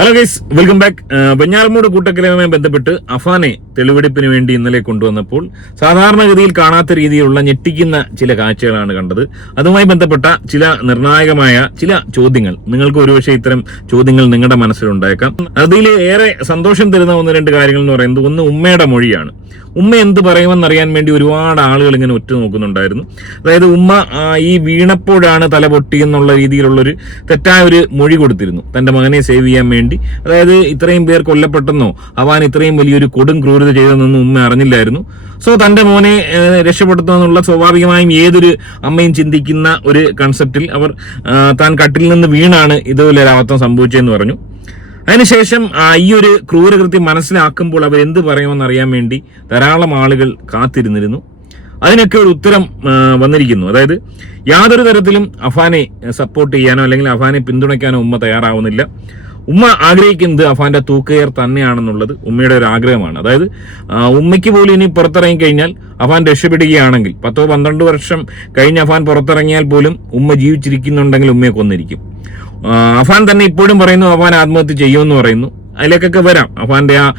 Hello guys welcome back Venjaramoodu കൂട്ടക്കലയുമായി ബന്ധപ്പെട്ട് അഫാനെ തെളിവെടുപ്പിന് വേണ്ടി ഇന്നലെ കൊണ്ടുവന്നപ്പോൾ സാധാരണഗതിയിൽ കാണാത്ത രീതിയിലുള്ള ഞെട്ടിക്കുന്ന ചില കാഴ്ചകളാണ് കണ്ടത്. അതുമായി ബന്ധപ്പെട്ട ചില നിർണായകമായ ചില ചോദ്യങ്ങൾ. നിങ്ങൾക്ക് ഒരുപക്ഷെ ഇത്തരം ചോദ്യങ്ങൾ നിങ്ങളുടെ മനസ്സിലുണ്ടായേക്കാം. അതിൽ ഏറെ സന്തോഷം തരുന്ന ഒന്ന് രണ്ട് കാര്യങ്ങൾ എന്ന് പറയുന്നത് ഒന്ന് ഉമ്മയുടെ മൊഴിയാണ്. ഉമ്മ എന്ത് പറയുമെന്നറിയാൻ വേണ്ടി ഒരുപാട് ആളുകൾ ഇങ്ങനെ ഒറ്റ നോക്കുന്നുണ്ടായിരുന്നു അതായത് ഉമ്മ ഈ വീണപ്പോഴാണ് തല പൊട്ടി എന്നുള്ള രീതിയിലുള്ളൊരു തെറ്റായ ഒരു മൊഴി കൊടുത്തിരുന്നു. തന്റെ മകനെ സേവ് ചെയ്യാൻ വേണ്ടി. അതായത് ഇത്രയും പേർ കൊല്ലപ്പെട്ടെന്നോ അവൻ ഇത്രയും വലിയൊരു കൊടും ക്രൂരത ചെയ്തെന്നൊന്നും ഉമ്മ അറിഞ്ഞില്ലായിരുന്നു. സോ തന്റെ മോനെ രക്ഷപ്പെടുത്തുമെന്നുള്ള സ്വാഭാവികമായും ഏതൊരു അമ്മയും ചിന്തിക്കുന്ന ഒരു കൺസെപ്റ്റിൽ അവർ താൻ കട്ടിൽ നിന്ന് വീണാണ് ഇതുപോലെ ഒരു അബദ്ധം സംഭവിച്ചതെന്ന് പറഞ്ഞു. അതിനുശേഷം ഈ ഒരു ക്രൂരകൃത്യം മനസ്സിലാക്കുമ്പോൾ അവർ എന്ത് പറയുമെന്ന് അറിയാൻ വേണ്ടി ധാരാളം ആളുകൾ കാത്തിരുന്നിരുന്നു. അതിനൊക്കെ ഒരു ഉത്തരം വന്നിരിക്കുന്നു. അതായത് യാതൊരു തരത്തിലും അഫാനെ സപ്പോർട്ട് ചെയ്യാനോ അല്ലെങ്കിൽ അഫാനെ പിന്തുണയ്ക്കാനോ ഉമ്മ തയ്യാറാവുന്നില്ല. ഉമ്മ ആഗ്രഹിക്കുന്നത് അഫാന്റെ തൂക്കുകയർ തന്നെയാണെന്നുള്ളത് ഉമ്മയുടെ ഒരു ആഗ്രഹമാണ്. അതായത് ഉമ്മയ്ക്ക് പോലും ഇനി പുറത്തിറങ്ങി കഴിഞ്ഞാൽ അഫാൻ രക്ഷപ്പെടുകയാണെങ്കിൽ പത്തോ പന്ത്രണ്ട് വർഷം കഴിഞ്ഞ് അഫാൻ പുറത്തിറങ്ങിയാൽ പോലും ഉമ്മ ജീവിച്ചിരിക്കുന്നുണ്ടെങ്കിൽ ഉമ്മയെ കൊന്നിരിക്കും. അഫാൻ തന്നെ ഇപ്പോഴും പറയുന്നു അഫാൻ ആത്മഹത്യ ചെയ്യുമെന്ന് പറയുന്നു. അതിലേക്കൊക്കെ വരാം. അഫാന്റെ ആ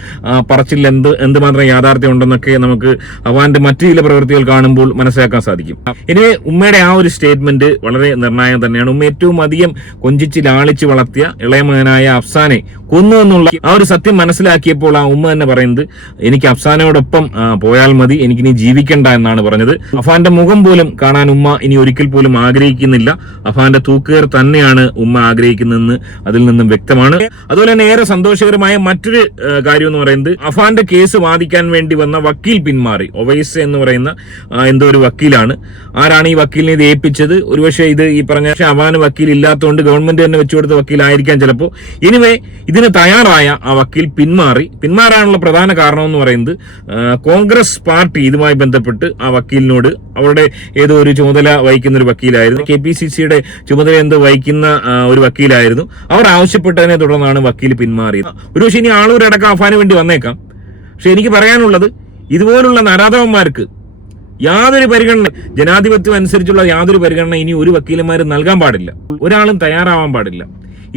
പറച്ചിൽ എന്ത് എന്തുമാത്രം യാഥാർത്ഥ്യം ഉണ്ടെന്നൊക്കെ നമുക്ക് അഫാന്റെ മറ്റു ചില പ്രവൃത്തികൾ കാണുമ്പോൾ മനസ്സിലാക്കാൻ സാധിക്കും. ഇനി ഉമ്മയുടെ ആ ഒരു സ്റ്റേറ്റ്മെന്റ് വളരെ നിർണായകം തന്നെയാണ്. ഉമ്മ ഏറ്റവും അധികം കൊഞ്ചിച്ച് ലാളിച്ച് വളർത്തിയ ഇളയ മകനായ അഫ്സാനെ കൊന്നു എന്നുള്ള ആ ഒരു സത്യം മനസ്സിലാക്കിയപ്പോൾ ആ ഉമ്മ തന്നെ പറയുന്നത് എനിക്ക് അഫ്സാനോടൊപ്പം പോയാൽ മതി എനിക്കിനി ജീവിക്കണ്ട എന്നാണ് പറഞ്ഞത്. അഫാന്റെ മുഖം പോലും കാണാൻ ഉമ്മ ഇനി ഒരിക്കൽ പോലും ആഗ്രഹിക്കുന്നില്ല. അഫാന്റെ തൂക്കുകയർ തന്നെയാണ് ഉമ്മ ആഗ്രഹിക്കുന്നതെന്ന് അതിൽ നിന്നും വ്യക്തമാണ്. അതുപോലെ തന്നെ ഏറെ സന്തോഷകരമായ മറ്റൊരു കാര്യം എന്ന് പറയുന്നത് അഫാന്റെ കേസ് വാദിക്കാൻ വേണ്ടി വന്ന വക്കീൽ പിന്മാറി. ഒവൈസ് എന്ന് പറയുന്ന എന്തോ ഒരു വക്കീലാണ്. ആരാണ് ഈ വക്കീലിനെ ഇത് ഏൽപ്പിച്ചത്? ഒരുപക്ഷെ ഇത് ഈ പറഞ്ഞ അഫാന് വക്കീൽ ഇല്ലാത്തതുകൊണ്ട് ഗവൺമെന്റ് തന്നെ വെച്ചുകൊടുത്ത വക്കീലായിരിക്കാം ചിലപ്പോൾ. ഇനിവേ ഇതിന് തയ്യാറായ ആ വക്കീൽ പിന്മാറി. പിന്മാറാനുള്ള പ്രധാന കാരണം എന്ന് പറയുന്നത് കോൺഗ്രസ് പാർട്ടി ഇതുമായി ബന്ധപ്പെട്ട് ആ വക്കീലിനോട് അവരുടെ ഏതോ ഒരു ചുമതല വഹിക്കുന്ന ഒരു വക്കീലായിരുന്നു. കെ പി സി സിയുടെ ചുമതല എന്ത് വഹിക്കുന്ന ഒരു വക്കീലായിരുന്നു. അവർ ആവശ്യപ്പെട്ടതിനെ തുടർന്നാണ് വക്കീൽ പിന്മാറിയത്. ഒരു പക്ഷേ ഇനി ആളൂരടക്കം ആഹ്വാനം വേണ്ടി വന്നേക്കാം. പക്ഷെ എനിക്ക് പറയാനുള്ളത് ഇതുപോലുള്ള നരാധവന്മാർക്ക് യാതൊരു പരിഗണന ജനാധിപത്യം അനുസരിച്ചുള്ള യാതൊരു പരിഗണന ഇനി ഒരു വക്കീലന്മാരും നൽകാൻ പാടില്ല. ഒരാളും തയ്യാറാവാൻ പാടില്ല.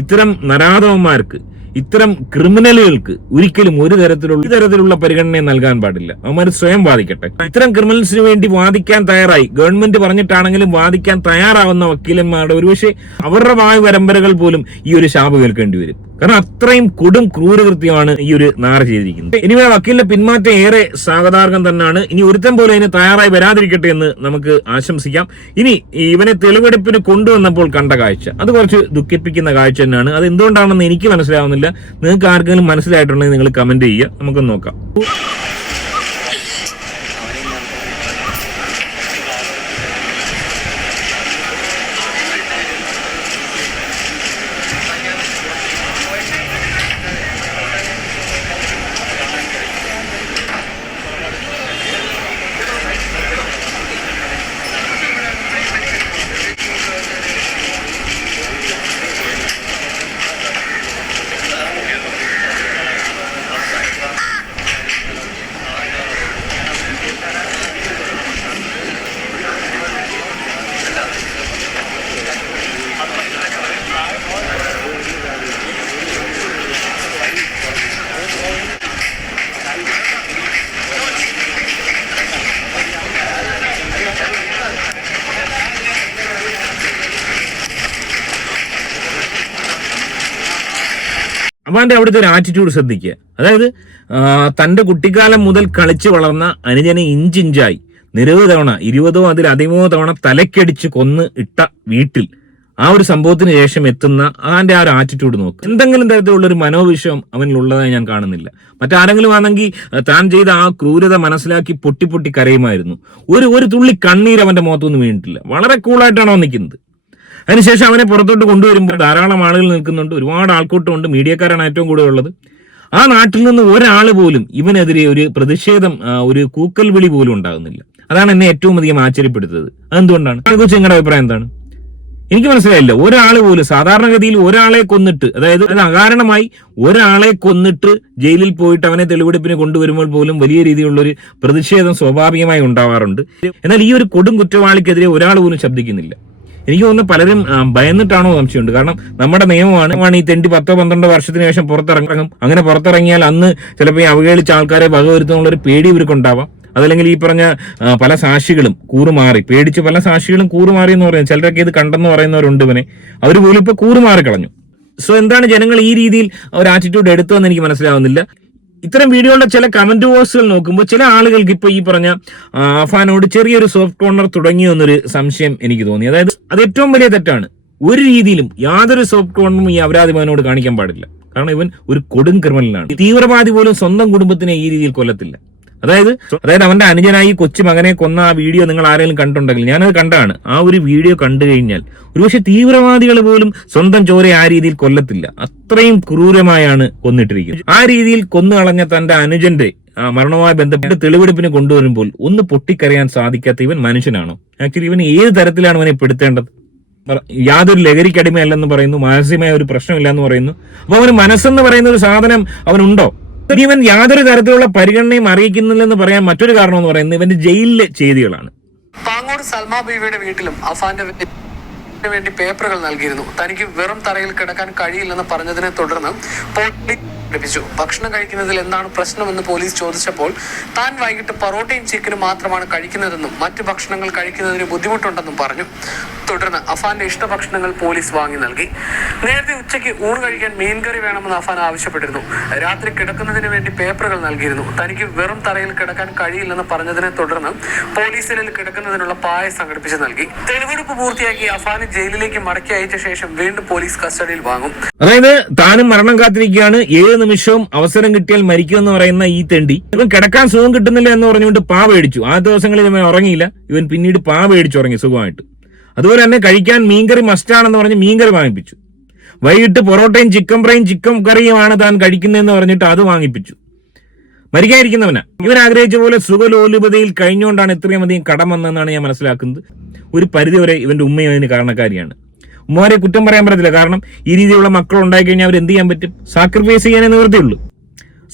ഇത്തരം നരാധവന്മാർക്ക് ഇത്തരം ക്രിമിനലുകൾക്ക് ഒരിക്കലും ഒരു തരത്തിലുള്ള തരത്തിലുള്ള പരിഗണന നൽകാൻ പാടില്ല. അവന്മാർ സ്വയം വാദിക്കട്ടെ. ഇത്തരം ക്രിമിനൽസിന് വേണ്ടി വാദിക്കാൻ തയ്യാറായി. ഗവൺമെന്റ് പറഞ്ഞിട്ടാണെങ്കിലും വാദിക്കാൻ തയ്യാറാവുന്ന വക്കീലന്മാരുടെ ഒരുപക്ഷെ അവരുടെ വായു പരമ്പരകൾ പോലും ഈ ഒരു ശാപം കേൾക്കേണ്ടി വരും. കാരണം അത്രയും കൊടും ക്രൂരകൃത്യമാണ് ഈ ഒരു നാറ ചെയ്തിരിക്കുന്നത്. ഇനി വക്കീലിന്റെ പിന്മാറ്റം ഏറെ സ്വാഗതാർഹം തന്നെയാണ്. ഇനി ഒരുത്തം പോലെ അതിന് തയ്യാറായി വരാതിരിക്കട്ടെ എന്ന് നമുക്ക് ആശംസിക്കാം. ഇനി ഇവനെ തെളിവെടുപ്പിന് കൊണ്ടുവന്നപ്പോൾ കണ്ട കാഴ്ച. അത് കുറച്ച് ദുഃഖിപ്പിക്കുന്ന കാഴ്ച തന്നെയാണ്. അത് എന്തുകൊണ്ടാണെന്ന് എനിക്ക് മനസ്സിലാവുന്നില്ല. നിങ്ങൾക്ക് ആർക്കെങ്കിലും മനസ്സിലായിട്ടുണ്ടെങ്കിൽ നിങ്ങൾ കമന്റ് ചെയ്യുക. നമുക്കൊന്ന് നോക്കാം. അവന്റെ അവിടുത്തെ ഒരു ആറ്റിറ്റ്യൂഡ് ശ്രദ്ധിക്കുക. അതായത് തന്റെ കുട്ടിക്കാലം മുതൽ കളിച്ചു വളർന്ന അനുജനെ ഇഞ്ചിഞ്ചായി നിരവധി തവണ ഇരുപതോ അതിലധികമോ തവണ തലക്കടിച്ച് കൊന്ന് ഇട്ട വീട്ടിൽ ആ ഒരു സംഭവത്തിന് ശേഷം എത്തുന്ന അവന്റെ ആ ഒരു ആറ്റിറ്റ്യൂഡ് നോക്ക്. എന്തെങ്കിലും തരത്തിലുള്ള ഒരു മനോവിഷയം അവനിലുള്ളതായി ഞാൻ കാണുന്നില്ല. മറ്റാരെങ്കിലും ആണെങ്കിൽ താൻ ചെയ്ത ആ ക്രൂരത മനസ്സിലാക്കി പൊട്ടി പൊട്ടി കരയുമായിരുന്നു. ഒരു ഒരു തുള്ളി കണ്ണീർ അവന്റെ മുഖത്തൊന്നും വീണിട്ടില്ല. വളരെ കൂളായിട്ടാണ് അവൻ നിൽക്കുന്നത്. അതിനുശേഷം അവനെ പുറത്തോട്ട് കൊണ്ടുവരുമ്പോൾ ധാരാളം ആളുകൾ നിൽക്കുന്നുണ്ട്. ഒരുപാട് ആൾക്കൂട്ടമുണ്ട് മീഡിയക്കാരാണ് ഏറ്റവും കൂടുതൽ ഉള്ളത്. ആ നാട്ടിൽ നിന്ന് ഒരാൾ പോലും ഇവനെതിരെ ഒരു പ്രതിഷേധം ഒരു കൂക്കൽ വിളി പോലും ഉണ്ടാകുന്നില്ല. അതാണ് എന്നെ ഏറ്റവും അധികം ആശ്ചര്യപ്പെടുത്തത് അതെന്തുകൊണ്ടാണ്? അതിനെക്കുറിച്ച് നിങ്ങളുടെ അഭിപ്രായം എന്താണ്? എനിക്ക് മനസ്സിലായില്ല. ഒരാൾ പോലും സാധാരണഗതിയിൽ ഒരാളെ കൊന്നിട്ട് അതായത് അകാരണമായി ഒരാളെ കൊന്നിട്ട് ജയിലിൽ പോയിട്ട് അവനെ തെളിവെടുപ്പിന് കൊണ്ടുവരുമ്പോൾ പോലും വലിയ രീതിയിലുള്ള ഒരു പ്രതിഷേധം സ്വാഭാവികമായി ഉണ്ടാവാറുണ്ട്. എന്നാൽ ഈ ഒരു കൊടും കുറ്റവാളിക്കെതിരെ ഒരാൾ പോലും ശബ്ദിക്കുന്നില്ല. എനിക്ക് തോന്നുന്നു പലരും ഭയന്നിട്ടാണോ സംശയമുണ്ട്. കാരണം നമ്മുടെ നിയമമാണ് ഈ തെണ്ടി പത്തോ പന്ത്രണ്ടോ വർഷത്തിന് ശേഷം പുറത്തിറങ്ങും. അങ്ങനെ പുറത്തിറങ്ങിയാൽ അന്ന് ചിലപ്പോൾ ഈ അവഹേളിച്ച ആൾക്കാരെ വകവരുത്തുന്നുള്ള ഒരു പേടി ഇവർക്കുണ്ടാവാം. അതല്ലെങ്കിൽ ഈ പറഞ്ഞ പല സാക്ഷികളും കൂറുമാറി. പേടിച്ച് പല സാക്ഷികളും കൂറുമാറി എന്ന് പറയുന്നത് ചിലരൊക്കെ ഇത് കണ്ടെന്ന് പറയുന്നവരുണ്ട് ഇവനെ. അവർ പോലും ഇപ്പൊ കൂറുമാറി കളഞ്ഞു സോ എന്താണ് ജനങ്ങൾ ഈ രീതിയിൽ ഒരു ആറ്റിറ്റ്യൂഡ് എടുത്തതെന്ന് എനിക്ക് മനസ്സിലാവുന്നില്ല. ഇത്തരം വീഡിയോകളുടെ ചില കമന്റ് ബോക്സുകൾ നോക്കുമ്പോൾ ചില ആളുകൾക്ക് ഇപ്പൊ ഈ പറഞ്ഞ ആഫാനോട് ചെറിയൊരു സോഫ്റ്റ് കോർണർ തുടങ്ങിയോ എന്നൊരു സംശയം എനിക്ക് തോന്നി. അതായത് അത് ഏറ്റവും വലിയ തെറ്റാണ്. ഒരു രീതിയിലും യാതൊരു സോഫ്റ്റ് കോർണറും ഈ അപരാധിമാനോട് കാണിക്കാൻ പാടില്ല. കാരണം ഇവൻ ഒരു കൊടും ക്രിമിനലാണ് തീവ്രവാദി പോലും സ്വന്തം കുടുംബത്തിനെ ഈ രീതിയിൽ കൊല്ലത്തില്ല. അതായത് അതായത് അവന്റെ അനുജനായി കൊച്ചു മകനെ കൊന്ന ആ വീഡിയോ നിങ്ങൾ ആരെങ്കിലും കണ്ടുണ്ടെങ്കിൽ ഞാനത് കണ്ടാണ്. ആ ഒരു വീഡിയോ കണ്ടു കഴിഞ്ഞാൽ ഒരുപക്ഷെ തീവ്രവാദികൾ പോലും സ്വന്തം ചോരെ ആ രീതിയിൽ കൊല്ലത്തില്ല. അത്രയും ക്രൂരമായാണ് കൊന്നിട്ടിരിക്കുന്നത്. ആ രീതിയിൽ കൊന്നു കളഞ്ഞ തന്റെ അനുജന്റെ മരണവുമായി ബന്ധപ്പെട്ട് തെളിവെടുപ്പിന് കൊണ്ടുവരുമ്പോൾ ഒന്ന് പൊട്ടിക്കറിയാൻ സാധിക്കാത്ത ഇവൻ മനുഷ്യനാണോ? ആക്ച്വലി ഇവൻ ഏത് തരത്തിലാണ് ഇവനെ പെടുത്തേണ്ടത്? യാതൊരു ലഹരിക്കടിമയല്ലെന്ന് പറയുന്നു മാനസികമായ ഒരു പ്രശ്നമില്ല എന്ന് പറയുന്നു. അപ്പൊ അവന് മനസ്സെന്ന് പറയുന്ന ഒരു സാധനം അവനുണ്ടോ? ഇവൻ യാതൊരു തരത്തിലുള്ള പരിഗണനയും അറിയിക്കുന്നില്ലെന്ന് പറയാൻ മറ്റൊരു കാരണം എന്ന് പറയുന്നത് ഇവന്റെ ജയിലിലെ ചെയ്തികളാണ്. പാങ്ങോട് സൽമാ ബീവിയുടെ വീട്ടിലും അഫാന്റെ വേണ്ടി പേപ്പറുകൾ നൽകിയിരുന്നു. തനിക്ക് വെറും തറയിൽ കിടക്കാൻ കഴിയില്ലെന്ന് പറഞ്ഞതിനെ തുടർന്ന് ലഭിച്ചു. ഭക്ഷണം കഴിക്കുന്നതിൽ എന്താണ് പ്രശ്നമെന്ന് പോലീസ് ചോദിച്ചപ്പോൾ താൻ വൈകിട്ട് പൊറോട്ടയും ചിക്കനും മാത്രമാണ് കഴിക്കുന്നതെന്നും മറ്റ് ഭക്ഷണങ്ങൾ കഴിക്കുന്നതിന് ബുദ്ധിമുട്ടുണ്ടെന്നും പറഞ്ഞു. തുടർന്ന് അഫാന്റെ ഇഷ്ടഭക്ഷണങ്ങൾ പോലീസ് വാങ്ങി നൽകി. നേരത്തെ ഉച്ചയ്ക്ക് ഊണ് കഴിക്കാൻ മീൻകറി വേണമെന്ന് അഫാൻ ആവശ്യപ്പെട്ടിരുന്നു. രാത്രി കിടക്കുന്നതിന് വേണ്ടി പേപ്പറുകൾ നൽകിയിരുന്നു. തനിക്ക് വെറും തറയിൽ കിടക്കാൻ കഴിയില്ലെന്ന് പറഞ്ഞതിനെ തുടർന്ന് പോലീസിനിൽ കിടക്കുന്നതിനുള്ള പായ സംഘടിപ്പിച്ച് നൽകി. തെളിവെടുപ്പ് പൂർത്തിയാക്കി അഫാനെ ജയിലിലേക്ക് മടക്കി അയച്ച ശേഷം വീണ്ടും പോലീസ് കസ്റ്റഡിയിൽ വാങ്ങും. അതായത് താനും മരണം കാത്തിരിക്കുകയാണ്. ഏത് നിമിഷവും അവസരം കിട്ടിയാൽ മരിക്കും എന്ന് പറയുന്ന ഈ തെണ്ടി. ഇവൻ കിടക്കാൻ സുഖം കിട്ടുന്നില്ല എന്ന് പറഞ്ഞുകൊണ്ട് പാ പേടിച്ചു ആ ദിവസങ്ങളിൽ ഇവൻ ഉറങ്ങിയില്ല. ഇവൻ പിന്നീട് പാ പേടിച്ചു ഉറങ്ങി സുഖമായിട്ട്. അതുപോലെ തന്നെ കഴിക്കാൻ മീൻകറി മസ്റ്റാണെന്ന് പറഞ്ഞ് മീൻകറി വാങ്ങിപ്പിച്ചു. വൈകിട്ട് പൊറോട്ടയും ചിക്കൻ ഫ്രൈയും ചിക്കൻ കറിയുമാണ് താൻ കഴിക്കുന്നതെന്ന് പറഞ്ഞിട്ട് അത് വാങ്ങിപ്പിച്ചു. മരിക്കാതിരിക്കുന്നവനാ. ഇവൻ ആഗ്രഹിച്ച പോലെ സുഖലോലുപതയിൽ കഴിഞ്ഞുകൊണ്ടാണ് ഇത്രയും അധികം കടം വന്നതെന്നാണ് ഞാൻ മനസ്സിലാക്കുന്നത്. ഒരു പരിധിവരെ ഇവന്റെ ഉമ്മയും അതിന് കാരണക്കാരിയാണ്. ഉമ്മമാരെ കുറ്റം പറയാൻ പറ്റത്തില്ല. കാരണം ഈ രീതിയിലുള്ള മക്കൾ ഉണ്ടായി കഴിഞ്ഞാൽ അവർ എന്ത് ചെയ്യാൻ പറ്റും? സാക്രിഫൈസ് ചെയ്യാനേ നിവൃത്തിയുള്ളൂ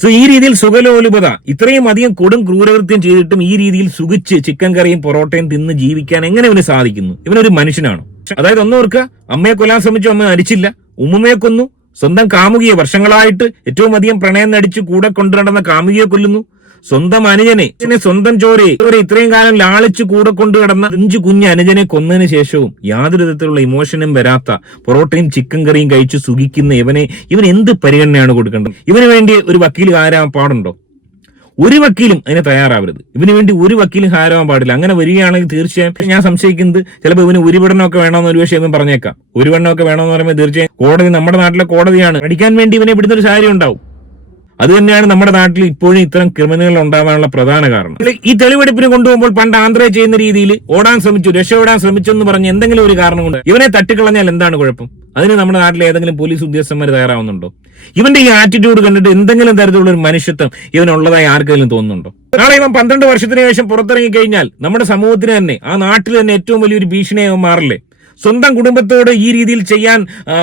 സോ ഈ രീതിയിൽ സുഖലോലുപത ഇത്രയും അധികം കൊടും ക്രൂരകൃത്യം ചെയ്തിട്ടും ഈ രീതിയിൽ സുഖിച്ച് ചിക്കൻ കറിയും പൊറോട്ടയും തിന്ന് ജീവിക്കാൻ എങ്ങനെ ഇവന് സാധിക്കുന്നു? ഇവനൊരു മനുഷ്യനാണോ? അതായത് ഒന്നോർക്കുക അമ്മയെ കൊല്ലാൻ ശ്രമിച്ചു അമ്മ മരിച്ചില്ല. ഉമ്മയെ കൊന്നു. സ്വന്തം കാമുകിയെ വർഷങ്ങളായിട്ട് ഏറ്റവും അധികം പ്രണയം നടിച്ച് കൂടെ കൊണ്ടുനടന്ന കാമുകിയെ കൊല്ലുന്നു. സ്വന്തം അനുജനെ സ്വന്തം ചോരെ ഇവരെ ഇത്രയും കാലം ലാളിച്ചു കൂടെ കൊണ്ടു കിടന്ന അഞ്ചു കുഞ്ഞ് അനുജനെ കൊന്നതിന് ശേഷവും യാതൊരു വിധത്തിലുള്ള ഇമോഷനും വരാത്ത പൊറോട്ടയും ചിക്കൻ കറിയും കഴിച്ചു സുഖിക്കുന്ന ഇവനെ ഇവൻ എന്ത് പരിഗണനയാണ് കൊടുക്കേണ്ടത്? ഇവന് വേണ്ടി ഒരു വക്കീൽ ആരാൻ പാടുണ്ടോ? ഒരു വക്കീലും അതിന് തയ്യാറാവരുത്. ഇവന് വേണ്ടി ഒരു വക്കീലും ഹാരമാൻ പാടില്ല. അങ്ങനെ വരികയാണെങ്കിൽ തീർച്ചയായും ഞാൻ സംശയിക്കുന്നത് ചിലപ്പോൾ ഇവന് ഒരു പഠനമൊക്കെ വേണമെന്ന് ഒരു പക്ഷേ ഇവൻ പറഞ്ഞേക്കാം. ഒരു പഠനമൊക്കെ വേണമെന്ന് പറയുമ്പോൾ തീർച്ചയായും കോടതി നമ്മുടെ നാട്ടിലെ കോടതിയാണ്. പഠിക്കാൻ വേണ്ടി ഇവനെ വിടുന്ന ഒരു സാഹചര്യം ഉണ്ടാവും. അത് തന്നെയാണ് നമ്മുടെ നാട്ടിൽ ഇപ്പോഴും ഇത്തരം ക്രിമിനലുകൾ ഉണ്ടാവാനുള്ള പ്രധാന കാരണം. ഈ തെളിവെടുപ്പിന് കൊണ്ടുപോകുമ്പോൾ പണ്ട് ആന്ധ്ര ചെയ്യുന്ന രീതിയിൽ ഓടാൻ ശ്രമിച്ചു രക്ഷപ്പെടാൻ ശ്രമിച്ചു എന്ന് പറഞ്ഞ് എന്തെങ്കിലും ഒരു കാരണം കൊണ്ട് ഇവനെ തട്ടിക്കളഞ്ഞാൽ എന്താണ് കുഴപ്പം? അതിന് നമ്മുടെ നാട്ടിലെ ഏതെങ്കിലും പോലീസ് ഉദ്യോഗസ്ഥന്മാർ തയ്യാറാവുന്നുണ്ടോ? ഇവന്റെ ഈ ആറ്റിറ്റ്യൂഡ് കണ്ടിട്ട് എന്തെങ്കിലും തരത്തിലുള്ള ഒരു മനുഷ്യത്വം ഇവനുള്ളതായി ആർക്കെങ്കിലും തോന്നുന്നുണ്ടോ? നാളെ ഇവൻ പന്ത്രണ്ട് വർഷത്തിന് ശേഷം പുറത്തിറങ്ങി കഴിഞ്ഞാൽ നമ്മുടെ സമൂഹത്തിന് തന്നെ ആ നാട്ടിൽ തന്നെ ഏറ്റവും വലിയൊരു ഭീഷണിയായി മാറില്ലേ? സ്വന്തം കുടുംബത്തോട് ഈ രീതിയിൽ ചെയ്യാൻ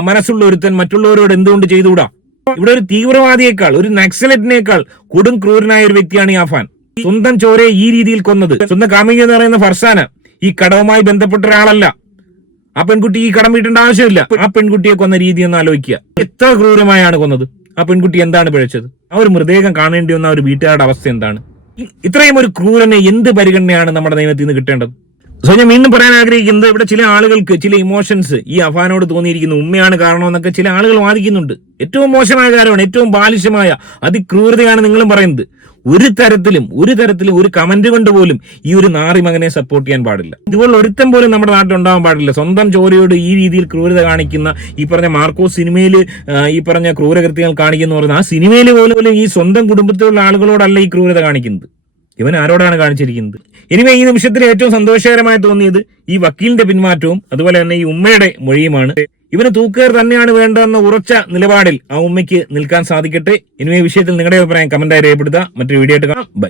മനസ്സുള്ള ഒരുത്തൻ മറ്റുള്ളവരോട് എന്തുകൊണ്ട് ചെയ്തുകൂടാ? ഇവിടെ ഒരു തീവ്രവാദിയേക്കാൾ ഒരു നക്സലറ്റിനേക്കാൾ കൊടും ക്രൂരനായ ഒരു വ്യക്തിയാണ് ഈ അഫാൻ സ്വന്തം ചോരയെ ഈ രീതിയിൽ കൊന്നത്. സ്വന്തം കാമിക എന്ന് പറയുന്ന ഫർസാന ഈ കടവുമായി ബന്ധപ്പെട്ട ഒരാളല്ല. ആ പെൺകുട്ടി ഈ കടം വീട്ടേണ്ട ആവശ്യമില്ല. ആ പെൺകുട്ടിയെ കൊന്ന രീതി ഒന്ന് ആലോചിക്കുക. എത്ര ക്രൂരമായാണ് കൊന്നത്? ആ പെൺകുട്ടി എന്താണ് പിഴച്ചത്? ആ ഒരു മൃതദേഹം കാണേണ്ടി വന്ന ഒരു വീട്ടുകാരുടെ അവസ്ഥ എന്താണ്? ഇത്രയും ഒരു ക്രൂരനെ എന്ത് പരിഗണനയാണ് നമ്മുടെ നിയമത്തിൽ നിന്ന് കിട്ടേണ്ടത്? സോ ഞാൻ വീണ്ടും പറയാൻ ആഗ്രഹിക്കുന്നത് ഇവിടെ ചില ആളുകൾക്ക് ചില ഇമോഷൻസ് ഈ അഫാനോട് തോന്നിയിരിക്കുന്നു. ഉമ്മയാണ് കാരണമെന്നൊക്കെ ചില ആളുകൾ വാദിക്കുന്നുണ്ട്. ഏറ്റവും മോശമായ കാര്യമാണ് ഏറ്റവും ബാലിശമായ അതിക്രൂരതയാണ് നിങ്ങളും പറയുന്നത്. ഒരു തരത്തിലും ഒരു തരത്തിലും ഒരു കമന്റ് കൊണ്ട് പോലും ഈ ഒരു നാറി മകനെ സപ്പോർട്ട് ചെയ്യാൻ പാടില്ല. ഇതുപോലെ ഒരുത്തം പോലും നമ്മുടെ നാട്ടിൽ ഉണ്ടാവാൻ പാടില്ല. സ്വന്തം ജോലിയോട് ഈ രീതിയിൽ ക്രൂരത കാണിക്കുന്ന ഈ പറഞ്ഞ മാർക്കോ സിനിമയിൽ ഈ പറഞ്ഞ ക്രൂരകൃത്യങ്ങൾ കാണിക്കുന്ന പറയുന്ന ആ സിനിമയിൽ പോലും ഈ സ്വന്തം കുടുംബത്തിലുള്ള ആളുകളോടല്ല ഈ ക്രൂരത കാണിക്കുന്നത്. ഇവൻ ആരോടാണ് കാണിച്ചിരിക്കുന്നത്? ഇനിമേ ഈ നിമിഷത്തിൽ ഏറ്റവും സന്തോഷകരമായി തോന്നിയത് ഈ വക്കീലിന്റെ പിന്മാറ്റവും അതുപോലെ തന്നെ ഈ ഉമ്മയുടെ മൊഴിയുമാണ്. ഇവന് തൂക്കേർ തന്നെയാണ് വേണ്ടതെന്ന ഉറച്ച നിലപാടിൽ ആ ഉമ്മയ്ക്ക് നിൽക്കാൻ സാധിക്കട്ടെ. ഇനിമേ വിഷയത്തിൽ നിങ്ങളുടെ അഭിപ്രായം കമന്റായി രേഖപ്പെടുത്തുക. മറ്റൊരു വീഡിയോ ആയിട്ട് കാണാം. ബൈ